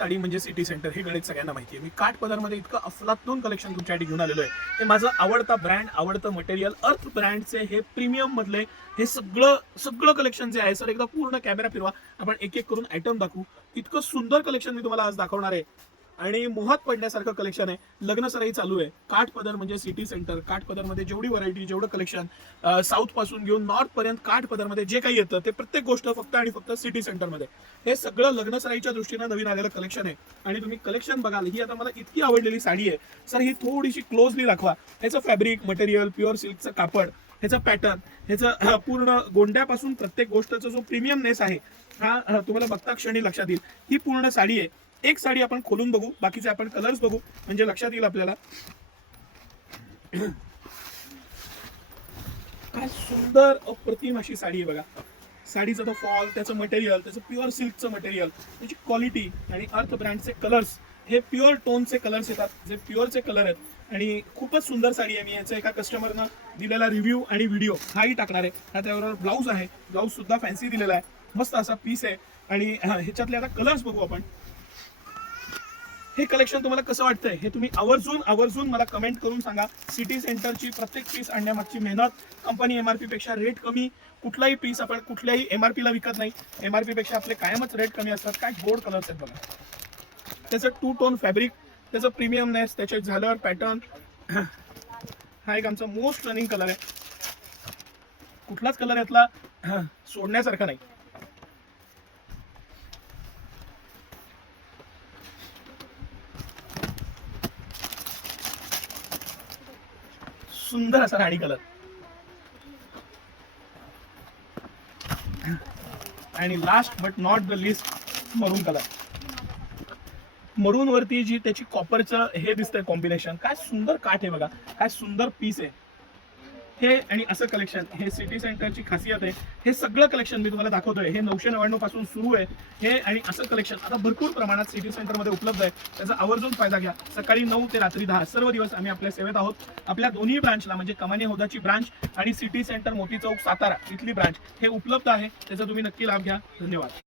साडी म्हणजे city centre हे गणित सगळ्यांना माहिती आहे. मी काठ पदरमध्ये इतकं अफलातून कलेक्शन तुमच्यासाठी घेऊन आलेलो आहे. हे माझं आवडता ब्रँड, आवडतं मटेरियल, अर्थ ब्रँडचे हे प्रीमियम मधले हे सगळं कलेक्शन जे आहे सर, एकदा पूर्ण कॅमेरा फिरवा, आपण एक एक करून आयटम दाखवू. इतकं सुंदर कलेक्शन मी तुम्हाला आज दाखवणार आहे आणि मोहात पडण्यासारखं कलेक्शन आहे. लग्न सराई चालू आहे. काठ पदर म्हणजे सिटी सेंटर. काठ पदरमध्ये जेवढी व्हरायटी, जेवढं कलेक्शन साऊथ पासून घेऊन नॉर्थ पर्यंत काठ पदरमध्ये जे काही येतं ते प्रत्येक गोष्ट फक्त आणि फक्त सिटी सेंटरमध्ये. हे सगळं लग्न सराईच्या दृष्टीने नवीन आलेलं कलेक्शन आहे आणि तुम्ही कलेक्शन बघाल. ही आता मला इतकी आवडलेली साडी आहे सर, ही थोडीशी क्लोजली दाखवा. ह्याचं फॅब्रिक मटेरियल, प्युअर सिल्कचं कापड, ह्याचा पॅटर्न, ह्याचं पूर्ण गोंड्यापासून प्रत्येक गोष्टचा जो प्रीमियमनेस आहे हा तुम्हाला बघता क्षणी लक्षात येईल. ही पूर्ण साडी आहे. एक साडी आपण खोलून बघू, बाकीचे आपण कलर्स बघू म्हणजे लक्षात येईल आपल्याला. काय सुंदर अप्रतिम अशी साडी आहे बघा. साडीचा तो फॉल, त्याचं मटेरियल, त्याचं प्युअर सिल्कचं मटेरियल, त्याची क्वालिटी आणि अर्थ ब्रँडचे कलर्स, हे प्युअर टोनचे कलर्स येतात, जे प्युअरचे कलर आहेत आणि खूपच सुंदर साडी आहे. मी याचा एका कस्टमरनं दिलेला रिव्ह्यू आणि व्हिडिओ हाही टाकणार आहे. हा त्याबरोबर ब्लाऊज आहे. ब्लाऊज सुद्धा फॅन्सी दिलेला आहे. मस्त असा पीस आहे आणि ह्याच्यातले आता कलर्स बघू आपण. हे कलेक्शन तुम्हाला कसं वाटतंय हे तुम्ही आवर्जून मला कमेंट करून सांगा. सिटी सेंटरची प्रत्येक पीस आणण्यामागची मेहनत, कंपनी एमआरपी पेक्षा रेट कमी, कुठलाही पीस आपण कुठल्याही एमआरपी ला विकत नाही. एमआरपी पेक्षा आपले कायमच रेट कमी असतात. काय गोड कलर्स आहेत बघा. त्याचं 2 टोन फॅब्रिक, त्याचं प्रीमियमनेस, त्याचे झालर पॅटर्न. हा एक आमचा मोस्ट रनिंग कलर आहे. कुठलाच कलर यातला सोडण्यासारखा नाही. सुंदर असा राणी कलर आणि last but not the list मरून कलर. मरून वरती जी त्याची कॉपरचं हे दिसतंय कॉम्बिनेशन, काय सुंदर काठ आहे बघा, काय सुंदर पीस आहे हे. आणि असं कलेक्शन हे सिटी सेंटरची खासियत आहे. हे सगळं कलेक्शन मी तुम्हाला दाखवतोय हे 999 पासून सुरू आहे हे. आणि असं कलेक्शन आता भरपूर प्रमाणात सिटी सेंटरमध्ये उपलब्ध आहे. त्याचा आवर्जून फायदा घ्या. सकाळी 9 ते रात्री 10 सर्व दिवस आम्ही आपल्या सेवेत आहोत. आपल्या दोन्ही ब्रांचला म्हणजे कमानी हौदाची ब्रांच आणि सिटी सेंटर मोती चौक सातारा इथली ब्रांच हे उपलब्ध आहे. त्याचा तुम्ही नक्की लाभ घ्या. धन्यवाद.